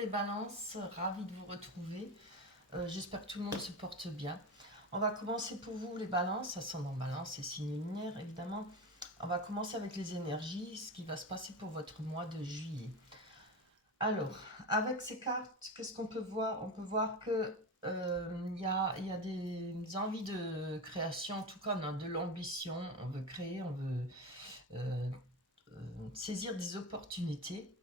les balances, ravie de vous retrouver. J'espère que tout le monde se porte bien. On va commencer pour vous les balances, ascendant balance et signe lunaire évidemment. On va commencer avec les énergies, ce qui va se passer pour votre mois de juillet. Alors, avec ces cartes, qu'est-ce qu'on peut voir? On peut voir que y a des envies de création, en tout cas on a de l'ambition, on veut créer, on veut euh, saisir des opportunités,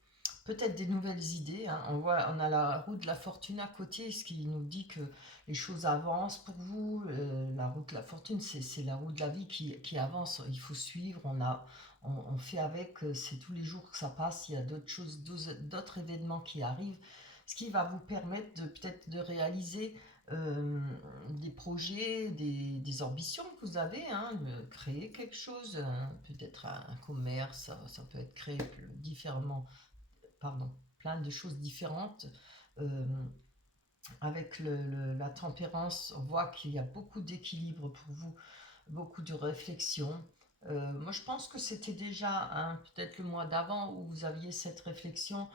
peut-être des nouvelles idées. Hein. On a la roue de la fortune à côté, ce qui nous dit que les choses avancent pour vous. La roue de la fortune, c'est la roue de la vie qui avance. Il faut suivre. On fait avec. C'est tous les jours que ça passe. Il y a d'autres choses, d'autres événements qui arrivent, ce qui va vous permettre de peut-être de réaliser des projets, des ambitions que vous avez, hein, de créer quelque chose, peut-être un commerce, ça peut être créé différemment, pardon, plein de choses différentes. Euh, avec la tempérance, on voit qu'il y a beaucoup d'équilibre pour vous, beaucoup de réflexion. Moi, je pense que c'était déjà peut-être le mois d'avant où vous aviez cette réflexion.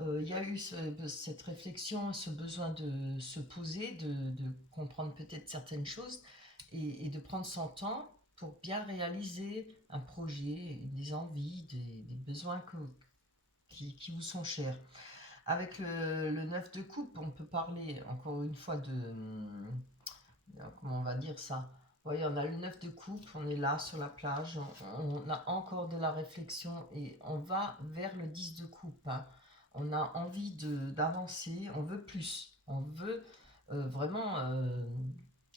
Il y a eu cette réflexion, ce besoin de se poser, de comprendre peut-être certaines choses et de prendre son temps pour bien réaliser un projet, des envies, des besoins qui vous sont chers. Avec le 9 de coupe, on peut parler encore une fois comment on va dire ça? Oui, on a le 9 de coupe, on est là sur la plage, on a encore de la réflexion et on va vers le 10 de coupe. Hein. On a envie d'avancer, on veut plus, on veut vraiment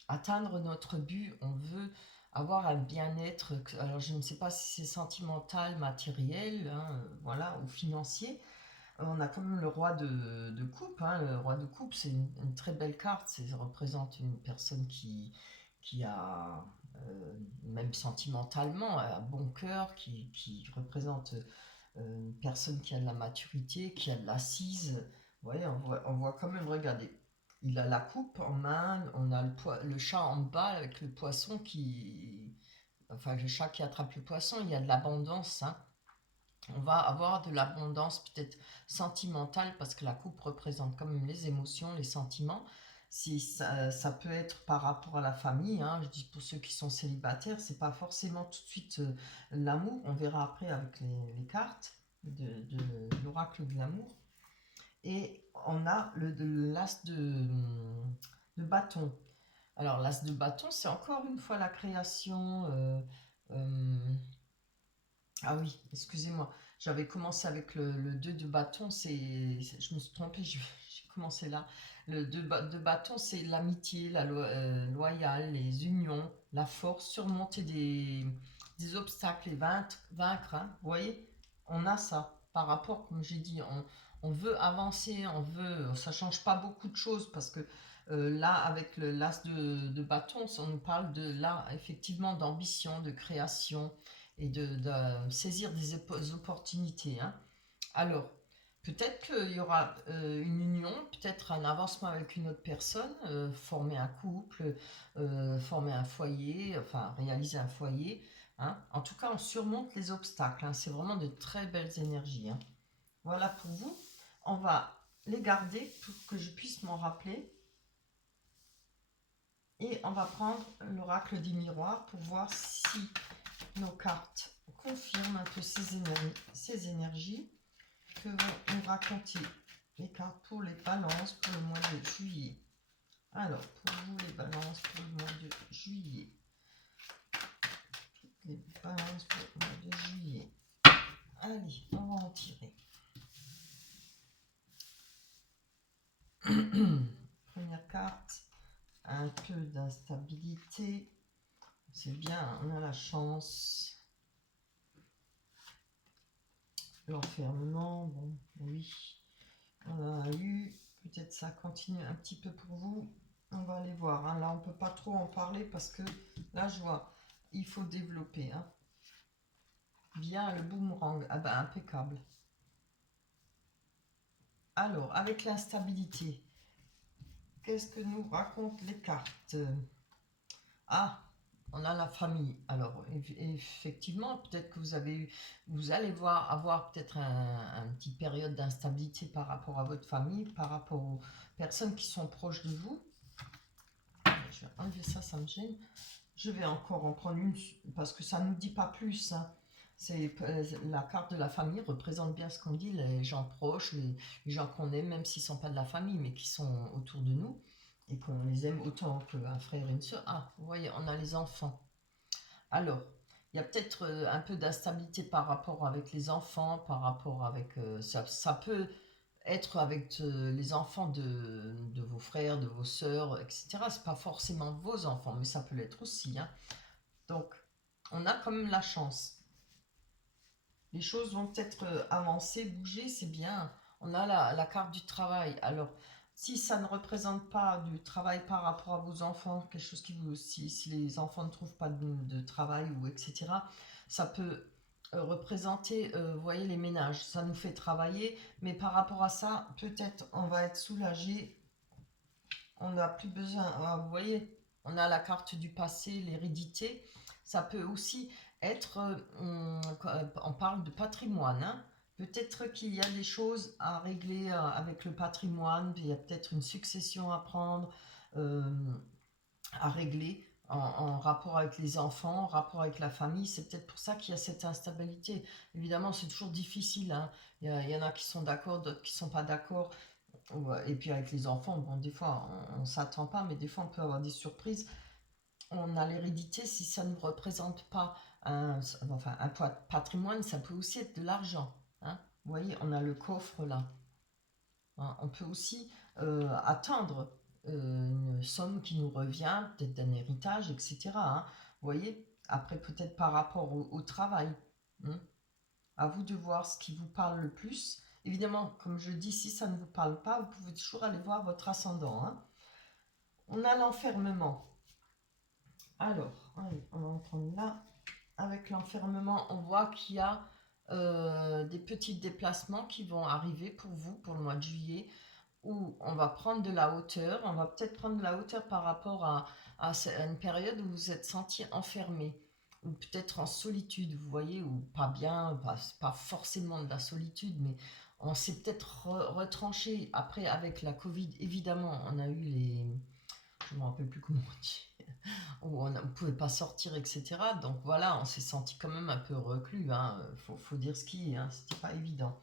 atteindre notre but, on veut avoir un bien-être. Alors je ne sais pas si c'est sentimental, matériel, hein, voilà, ou financier. On a quand même le roi de coupe. Hein. Le roi de coupe, c'est une très belle carte. Ça représente une personne qui a, même sentimentalement, un bon cœur, qui représente une personne qui a de la maturité, qui a de l'assise. Vous voyez, on voit quand même, regardez, il a la coupe en main, on a le chat en bas avec le poisson qui... Enfin, le chat qui attrape le poisson, il y a de l'abondance, hein. On va avoir de l'abondance peut-être sentimentale parce que la coupe représente quand même les émotions, les sentiments. Si ça peut être par rapport à la famille, hein, je dis pour ceux qui sont célibataires, c'est pas forcément tout de suite l'amour. On verra après avec les cartes de l'oracle de l'amour. Et on a l'as de bâton. Alors l'as de bâton, c'est encore une fois la création. Euh, ah oui, excusez-moi. J'avais commencé avec le 2 de bâton, je me suis trompée, j'ai commencé là. Le 2 de bâton, c'est l'amitié, la loyale, les unions, la force, surmonter des obstacles et vaincre. Hein. Vous voyez, on a ça. Par rapport, comme j'ai dit, on veut avancer, ça change pas beaucoup de choses parce que là, avec l'as de bâton, on nous parle de là, effectivement, d'ambition, de création et de saisir des opportunités. Hein. Alors, peut-être qu'il y aura une union, peut-être un avancement avec une autre personne, former un couple, former un foyer, enfin réaliser un foyer. Hein. En tout cas, on surmonte les obstacles. Hein. C'est vraiment de très belles énergies. Hein. Voilà pour vous. On va les garder pour que je puisse m'en rappeler. Et on va prendre l'oracle des miroirs pour voir si nos cartes confirment un peu ces énergies que vont nous raconter les cartes pour les balances pour le mois de juillet. Alors, pour vous, les balances pour le mois de juillet. Les balances pour le mois de juillet. Allez, on va en tirer. Première carte, un peu d'instabilité. C'est bien, on a la chance. L'enfermement, bon, oui, on a eu. Peut-être ça continue un petit peu pour vous. On va aller voir. Hein. Là, on ne peut pas trop en parler parce que là, je vois, il faut développer. Hein. Bien, le boomerang. Ah ben, impeccable. Alors, avec l'instabilité, qu'est-ce que nous racontent les cartes? Ah, on a la famille. Alors, effectivement, peut-être que vous allez avoir peut-être une petite période d'instabilité par rapport à votre famille, par rapport aux personnes qui sont proches de vous. Je vais enlever ça, ça me gêne. Je vais encore en prendre une parce que ça ne nous dit pas plus, hein. C'est la carte de la famille représente bien ce qu'on dit, les gens proches, les gens qu'on aime, même s'ils ne sont pas de la famille, mais qui sont autour de nous et qu'on les aime autant qu'un frère et une soeur. Ah, vous voyez, on a les enfants. Alors, il y a peut-être un peu d'instabilité par rapport avec les enfants, par rapport avec... ça peut être avec les enfants de vos frères, de vos sœurs, etc. C'est pas forcément vos enfants, mais ça peut l'être aussi, hein. Donc, on a quand même la chance. Les choses vont peut-être avancer, bouger, c'est bien. On a la carte du travail. Alors, si ça ne représente pas du travail par rapport à vos enfants, quelque chose qui vous, si les enfants ne trouvent pas de travail ou etc., ça peut représenter, vous voyez, les ménages. Ça nous fait travailler, mais par rapport à ça, peut-être on va être soulagé. On n'a plus besoin. Vous voyez, on a la carte du passé, l'hérédité. Ça peut aussi être, on parle de patrimoine, hein. Peut-être qu'il y a des choses à régler avec le patrimoine, il y a peut-être une succession à prendre, euh, à régler en rapport avec les enfants, en rapport avec la famille. C'est peut-être pour ça qu'il y a cette instabilité. Évidemment, c'est toujours difficile, hein. Il y en a qui sont d'accord, d'autres qui ne sont pas d'accord. Et puis avec les enfants, bon, des fois, on ne s'attend pas, mais des fois, on peut avoir des surprises. On a l'hérédité, si ça ne représente pas un patrimoine, ça peut aussi être de l'argent, hein. Vous voyez, on a le coffre là, hein. On peut aussi attendre une somme qui nous revient, peut-être d'un héritage, etc., hein. Vous voyez, après peut-être par rapport au travail, hein. À vous de voir ce qui vous parle le plus. Évidemment, comme je dis, si ça ne vous parle pas, vous pouvez toujours aller voir votre ascendant, hein. On a l'enfermement. Alors, allez, on va en prendre là. Avec l'enfermement, on voit qu'il y a des petits déplacements qui vont arriver pour vous pour le mois de juillet, où on va prendre de la hauteur. On va peut-être prendre de la hauteur par rapport à une période où vous vous êtes senti enfermé, ou peut-être en solitude, vous voyez, ou pas bien, pas forcément de la solitude, mais on s'est peut-être retranché. Après, avec la Covid, évidemment, on a eu les... Je ne me rappelle plus comment on dit, où on ne pouvait pas sortir, etc. Donc voilà, on s'est senti quand même un peu reclus, hein. Faut dire ce qui est, hein. C'était pas évident.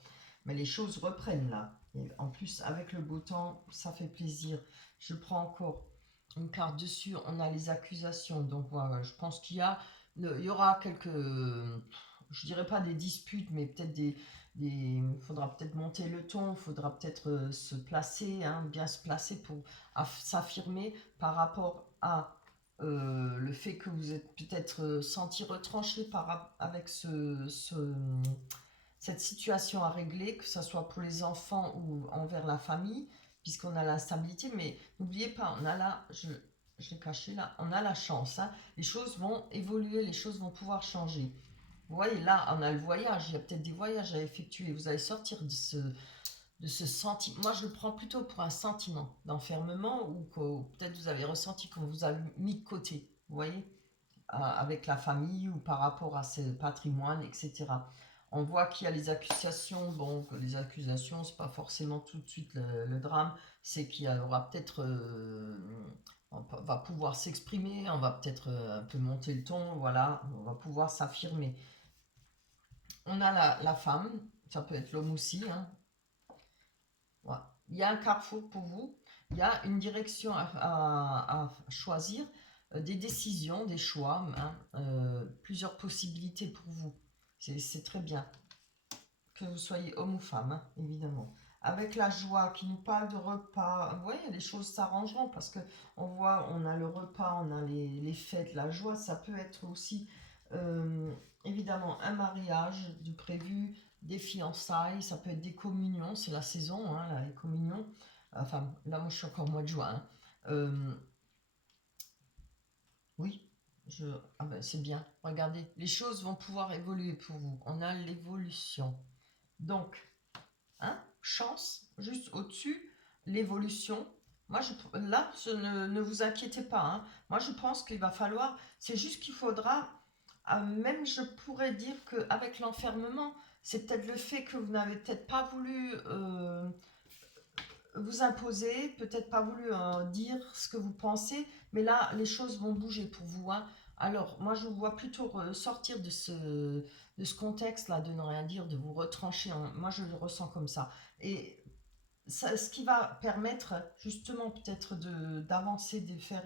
Mais les choses reprennent là. Et en plus, avec le beau temps, ça fait plaisir. Je prends encore une carte dessus. On a les accusations. Donc voilà, je pense il y aura quelques, je dirais pas des disputes, mais peut-être il faudra peut-être monter le ton. Il faudra peut-être se placer, hein, bien se placer pour s'affirmer par rapport à le fait que vous êtes peut-être senti retranché avec cette situation à régler, que ce soit pour les enfants ou envers la famille, puisqu'on a l'instabilité. Mais n'oubliez pas, on a là, je l'ai caché là, on a la chance, hein. Les choses vont évoluer, les choses vont pouvoir changer. Vous voyez, là, on a le voyage, il y a peut-être des voyages à effectuer. Vous allez sortir de ce sentiment. Moi, je le prends plutôt pour un sentiment d'enfermement ou que peut-être vous avez ressenti qu'on vous a mis de côté, vous voyez, avec la famille ou par rapport à ce patrimoine, etc. On voit qu'il y a les accusations. Bon, que les accusations, c'est pas forcément tout de suite le drame. C'est qu'il y aura peut-être, on va pouvoir s'exprimer, on va peut-être un peu monter le ton, voilà, on va pouvoir s'affirmer. On a la femme, ça peut être l'homme aussi, hein. Voilà. Il y a un carrefour pour vous, il y a une direction à choisir, des décisions, des choix, hein, plusieurs possibilités pour vous. C'est très bien, que vous soyez homme ou femme, hein, évidemment. Avec la joie qui nous parle de repas, vous voyez, les choses s'arrangeront parce que on voit, on a le repas, on a les fêtes, la joie, ça peut être aussi évidemment un mariage de prévu, des fiançailles, ça peut être des communions, c'est la saison, hein, là, les communions. Enfin, là, moi, je suis encore au mois de juin, hein. Oui, ah ben, c'est bien. Regardez, les choses vont pouvoir évoluer pour vous. On a l'évolution. Donc, hein, chance, juste au-dessus, l'évolution. Moi, là, ne vous inquiétez pas, hein. Moi, je pense qu'il va falloir, c'est juste qu'il faudra, même je pourrais dire qu'avec l'enfermement, c'est peut-être le fait que vous n'avez peut-être pas voulu vous imposer, peut-être pas voulu dire ce que vous pensez, mais là, les choses vont bouger pour vous, hein. Alors, moi, je vous vois plutôt sortir de ce contexte-là, de ne rien dire, de vous retrancher. Moi, je le ressens comme ça. Et ça, ce qui va permettre justement peut-être d'avancer, de faire,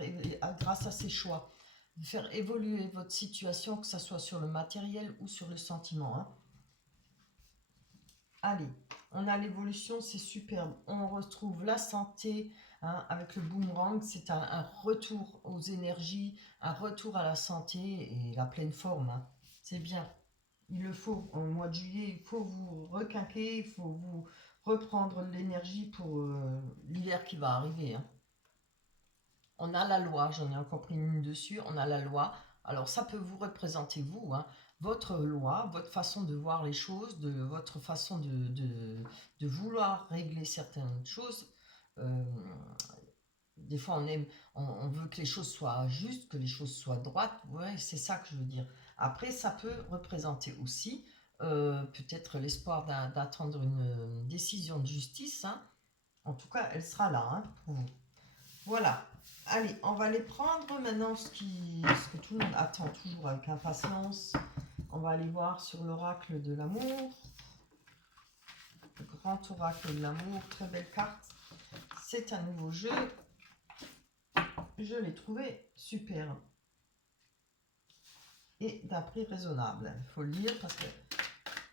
grâce à ces choix, de faire évoluer votre situation, que ce soit sur le matériel ou sur le sentiment, hein. Allez, on a l'évolution, c'est superbe. On retrouve la santé, hein, avec le boomerang. C'est un retour aux énergies, un retour à la santé et la pleine forme, hein. C'est bien. Il le faut. Au mois de juillet, il faut vous requinquer, il faut vous reprendre l'énergie pour l'hiver qui va arriver, hein. On a la loi, j'en ai encore pris une dessus, on a la loi. Alors ça peut vous représenter vous, hein, votre loi, votre façon de voir les choses, votre façon de vouloir régler certaines choses. Euh, des fois on aime, on veut que les choses soient justes, que les choses soient droites, ouais, c'est ça que je veux dire. Après ça peut représenter aussi peut-être l'espoir d'attendre une décision de justice, hein. En tout cas elle sera là, hein, pour vous. Voilà. Allez, on va les prendre maintenant, ce que tout le monde attend toujours avec impatience. On va aller voir sur l'oracle de l'amour. Le grand oracle de l'amour, très belle carte. C'est un nouveau jeu. Je l'ai trouvé superbe. Et d'un prix raisonnable. Il faut le dire parce que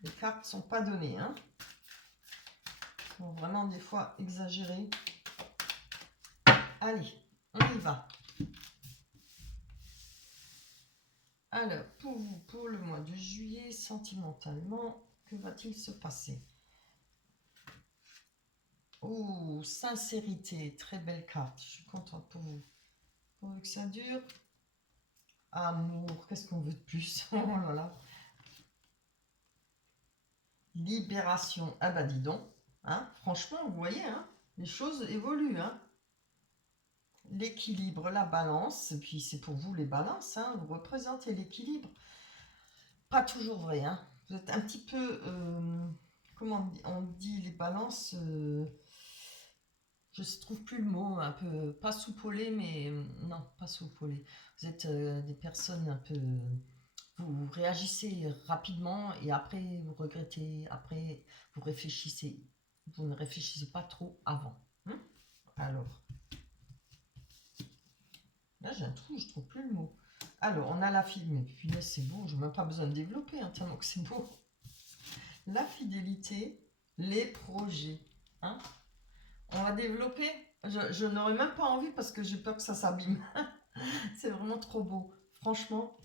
les cartes ne sont pas données, hein. Ils sont vraiment des fois exagérées. Allez, on y va. Alors, pour vous, pour le mois de juillet, sentimentalement, que va-t-il se passer? Oh, sincérité, très belle carte. Je suis contente pour vous. Pourvu que ça dure. Amour, qu'est-ce qu'on veut de plus? Oh là là. Libération. Ah bah dis donc. Hein, franchement, vous voyez, hein, les choses évoluent, hein. L'équilibre, la balance, et puis c'est pour vous les balances, hein, vous représentez l'équilibre. Pas toujours vrai, hein. Vous êtes un petit peu, comment on dit les balances, je ne trouve plus le mot, un peu, pas soupolé, mais non, pas soupolé. Vous êtes des personnes un peu, vous réagissez rapidement et après vous regrettez, après vous réfléchissez. Vous ne réfléchissez pas trop avant, hein. Alors, là j'ai un trou, je ne trouve plus le mot. Alors, on a la fille, mais punaise, c'est beau, je n'ai même pas besoin de développer, hein, tellement que c'est beau. La fidélité, les projets, hein. On va développer. Je n'aurais même pas envie parce que j'ai peur que ça s'abîme. C'est vraiment trop beau. Franchement,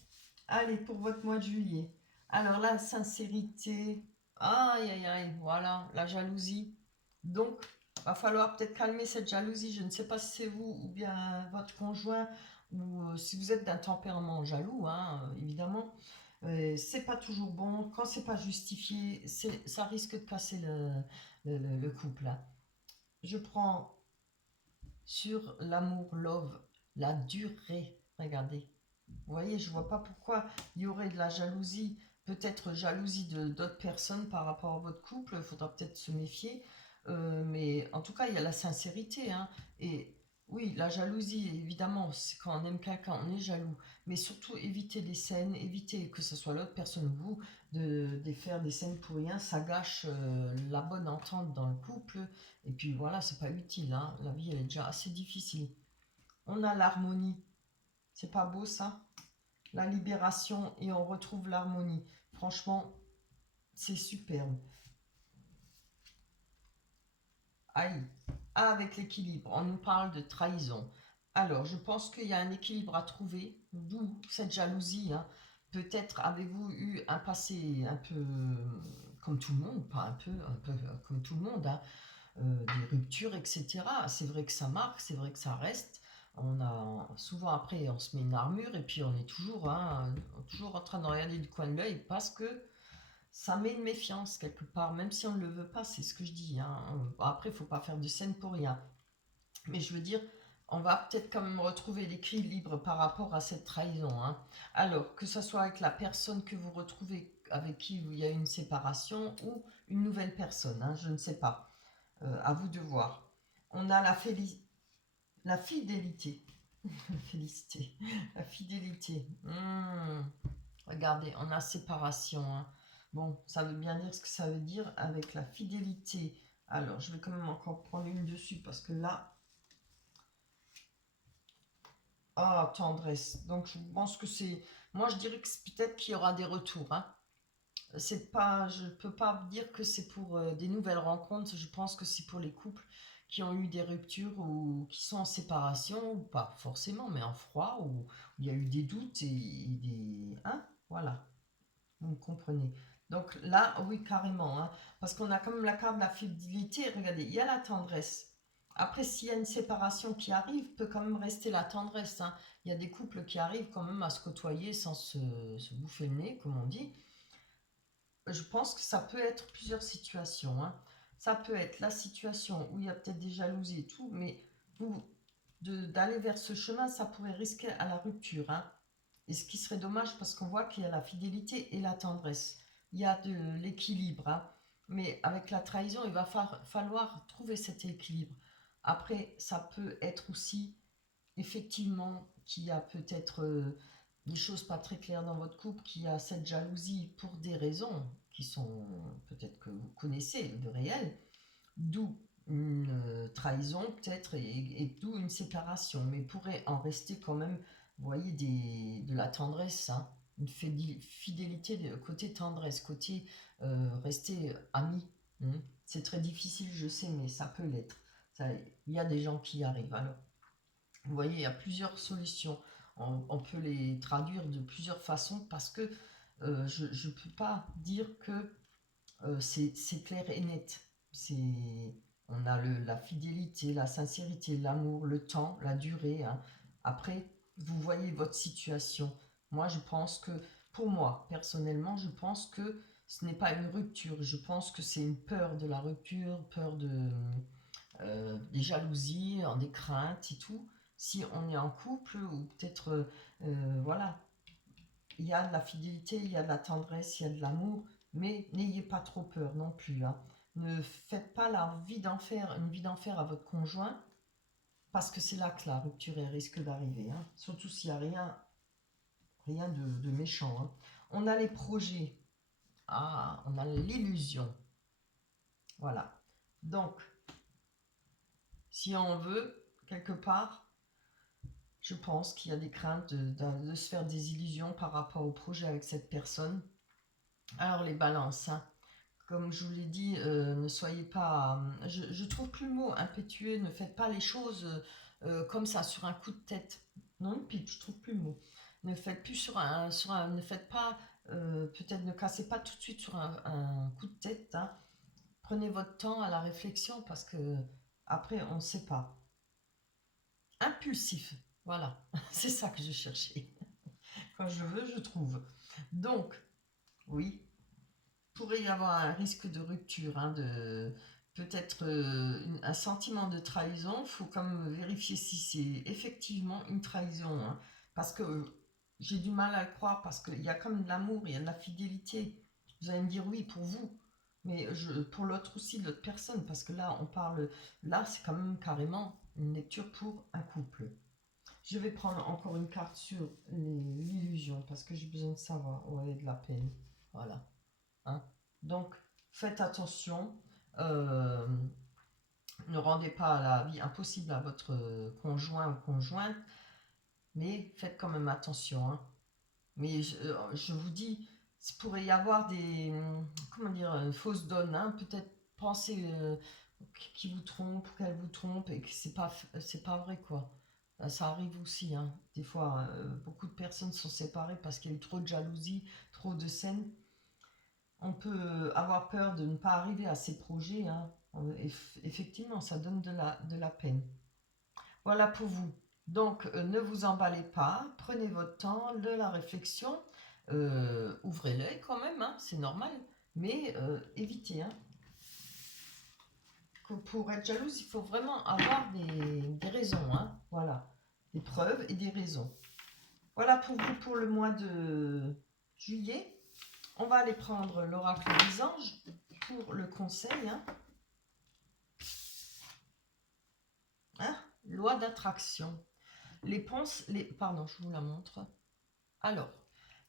allez, pour votre mois de juillet. Alors, la sincérité. Aïe, aïe, aïe, voilà, la jalousie. Donc, va falloir peut-être calmer cette jalousie. Je ne sais pas si c'est vous ou bien votre conjoint ou si vous êtes d'un tempérament jaloux, hein, évidemment. C'est pas toujours bon. Quand c'est pas justifié, ça risque de casser le couple, hein. Je prends sur l'amour, love, la durée. Regardez. Vous voyez, je vois pas pourquoi il y aurait de la jalousie. Peut-être jalousie de d'autres personnes par rapport à votre couple. Il faudra peut-être se méfier. Mais en tout cas, il y a la sincérité, hein. Et oui, la jalousie, évidemment, c'est quand on aime quelqu'un, on est jaloux. Mais surtout, éviter les scènes, éviter que ce soit l'autre personne ou vous, de faire des scènes pour rien. Ça gâche la bonne entente dans le couple. Et puis voilà, c'est pas utile, hein. La vie, elle est déjà assez difficile. On a l'harmonie. C'est pas beau ça? La libération et on retrouve l'harmonie. Franchement, c'est superbe. Aïe, avec l'équilibre, on nous parle de trahison. Alors, je pense qu'il y a un équilibre à trouver, d'où cette jalousie, hein. Peut-être avez-vous eu un passé un peu comme tout le monde, pas un peu comme tout le monde, hein, des ruptures, etc. C'est vrai que ça marque, c'est vrai que ça reste. On a souvent après, on se met une armure et puis on est toujours, hein, toujours en train de regarder du coin de l'œil parce que ça met une méfiance quelque part, même si on ne le veut pas, c'est ce que je dis, hein. Après, il ne faut pas faire de scène pour rien. Mais je veux dire, on va peut-être quand même retrouver l'équilibre par rapport à cette trahison. Hein. Alors, que ce soit avec la personne que vous retrouvez, avec qui il y a une séparation, ou une nouvelle personne, hein, je ne sais pas. À vous de voir. On a la fidélité. Félicité. La fidélité. Regardez, on a séparation. Hein. Bon, ça veut bien dire ce que ça veut dire avec la fidélité. Alors, je vais quand même encore prendre une dessus parce que là... Ah, tendresse. Donc, je pense que c'est... Moi, je dirais que peut-être qu'il y aura des retours. Hein. C'est pas, je peux pas dire que c'est pour des nouvelles rencontres. Je pense que c'est pour les couples qui ont eu des ruptures ou qui sont en séparation, ou pas forcément, mais en froid, où il y a eu des doutes et des... Hein, voilà, vous me comprenez. Donc là, oui, carrément, hein, parce qu'on a quand même la carte de la fidélité. Regardez, il y a la tendresse. Après, s'il y a une séparation qui arrive, peut quand même rester la tendresse. Hein. Il y a des couples qui arrivent quand même à se côtoyer sans se bouffer le nez, comme on dit. Je pense que ça peut être plusieurs situations. Hein. Ça peut être la situation où il y a peut-être des jalousies et tout, mais vous, d'aller vers ce chemin, ça pourrait risquer à la rupture. Hein. Et ce qui serait dommage parce qu'on voit qu'il y a la fidélité et la tendresse. Il y a de l'équilibre. Hein. Mais avec la trahison, il va falloir trouver cet équilibre. Après, ça peut être aussi effectivement qu'il y a peut-être des choses pas très claires dans votre couple, qu'il y a cette jalousie pour des raisons qui sont peut-être que vous connaissez de réel, d'où une trahison peut-être et d'où une séparation, mais pourrait en rester quand même, vous voyez, de la tendresse, hein, une fidélité de côté tendresse, côté rester ami. Hein. C'est très difficile, je sais, mais ça peut l'être. Il y a des gens qui y arrivent. Alors, vous voyez, il y a plusieurs solutions. On peut les traduire de plusieurs façons parce que je ne peux pas dire que c'est clair et net. On a la fidélité, la sincérité, l'amour, le temps, la durée. Hein. Après, vous voyez votre situation. Moi, je pense que, pour moi, personnellement, je pense que ce n'est pas une rupture. Je pense que c'est une peur de la rupture, peur des jalousies, des craintes et tout. Si on est en couple, ou peut-être, voilà, il y a de la fidélité, il y a de la tendresse, il y a de l'amour, mais n'ayez pas trop peur non plus. Hein. Ne faites pas une vie d'enfer à votre conjoint, parce que c'est là que la rupture risque d'arriver. Hein. Surtout s'il n'y a rien de méchant. Hein. On a les projets. Ah, on a l'illusion. Voilà. Donc, si on veut, quelque part, je pense qu'il y a des craintes de se faire des illusions par rapport au projet avec cette personne. Alors les balances, hein. Comme je vous l'ai dit, ne soyez pas... je trouve plus le mot impétueux, ne faites pas les choses comme ça, sur un coup de tête. Non, puis je trouve plus le mot. Ne faites plus ne faites pas, peut-être ne cassez pas tout de suite sur un coup de tête. Hein. Prenez votre temps à la réflexion parce que après, on ne sait pas. Impulsif, voilà, c'est ça que je cherchais. Quand je veux, je trouve. Donc, oui, pourrait y avoir un risque de rupture, hein, peut-être un sentiment de trahison. Il faut quand même vérifier si c'est effectivement une trahison. Hein, parce que j'ai du mal à le croire, parce qu'il y a comme de l'amour, il y a de la fidélité. Vous allez me dire oui pour vous, mais pour l'autre aussi, l'autre personne, parce que là, là, c'est quand même carrément une lecture pour un couple. Je vais prendre encore une carte sur l'illusion, parce que j'ai besoin de savoir où est de la peine. Voilà. Hein. Donc, faites attention. euh, ne rendez pas la vie impossible à votre conjoint ou conjointe, mais faites quand même attention. Hein. Mais je vous dis, il pourrait y avoir comment dire, fausses donnes. Hein. Peut-être penser qu'il vous trompe, qu'elle vous trompe, et que c'est pas vrai, quoi. Ça arrive aussi. Hein. Des fois, beaucoup de personnes sont séparées parce qu'il y a eu trop de jalousie, trop de scènes. On peut avoir peur de ne pas arriver à ses projets. Hein. Effectivement, ça donne de la peine. Voilà pour vous. Donc, ne vous emballez pas, prenez votre temps de la réflexion, ouvrez l'œil quand même, hein, c'est normal, mais évitez. Hein. pour être jalouse, il faut vraiment avoir des raisons, hein. Voilà, des preuves et des raisons. Voilà pour vous pour le mois de juillet. On va aller prendre l'oracle des anges pour le conseil. Hein. Loi d'attraction. Pardon, je vous la montre. Alors,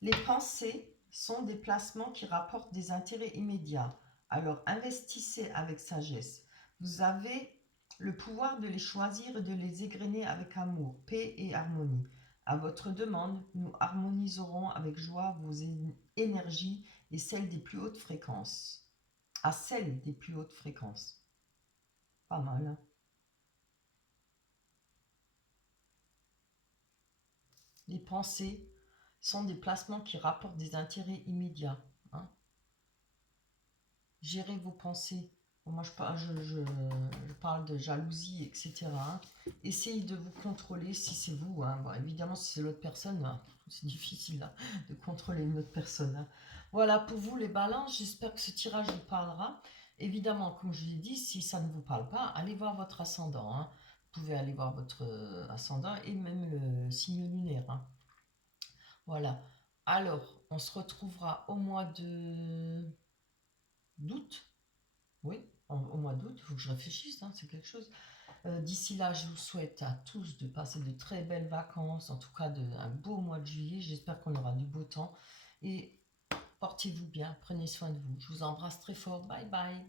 les pensées sont des placements qui rapportent des intérêts immédiats. Alors, investissez avec sagesse. Vous avez le pouvoir de les choisir et de les égrener avec amour, paix et harmonie. À votre demande, nous harmoniserons avec joie vos énergies et celles des plus hautes fréquences. À celles des plus hautes fréquences. Pas mal, hein? Les pensées sont des placements qui rapportent des intérêts immédiats. Hein. Gérez vos pensées. Moi, je parle de jalousie, etc. Essayez de vous contrôler si c'est vous. Hein. Bon, évidemment, si c'est l'autre personne, c'est difficile de contrôler une autre personne. Hein. Voilà, pour vous les balances, j'espère que ce tirage vous parlera. Évidemment, comme je l'ai dit, si ça ne vous parle pas, allez voir votre ascendant. Hein. Vous pouvez aller voir votre ascendant et même le signe lunaire. Hein. Voilà. Alors, on se retrouvera au mois d'août. Oui, au mois d'août, il faut que je réfléchisse, hein, c'est quelque chose. D'ici là, je vous souhaite à tous de passer de très belles vacances, en tout cas un beau mois de juillet. J'espère qu'on aura du beau temps. Et portez-vous bien, prenez soin de vous. Je vous embrasse très fort. Bye bye.